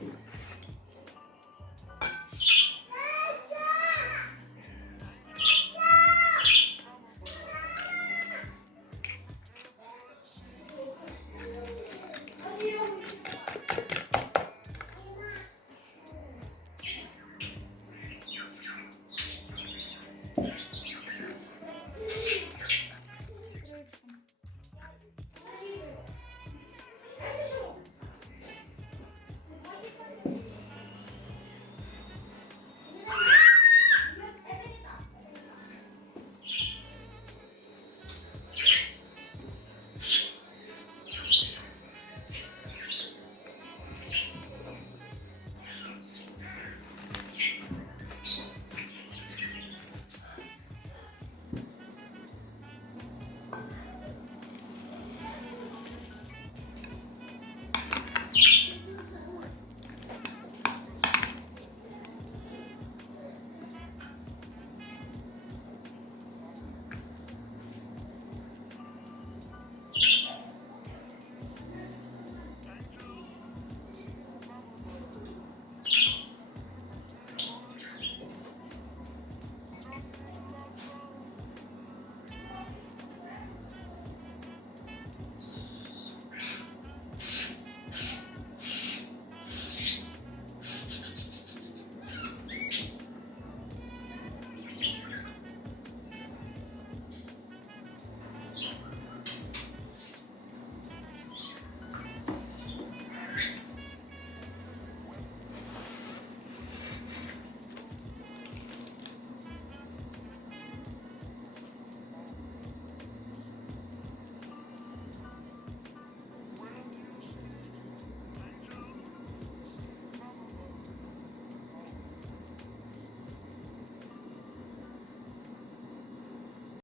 Thank you.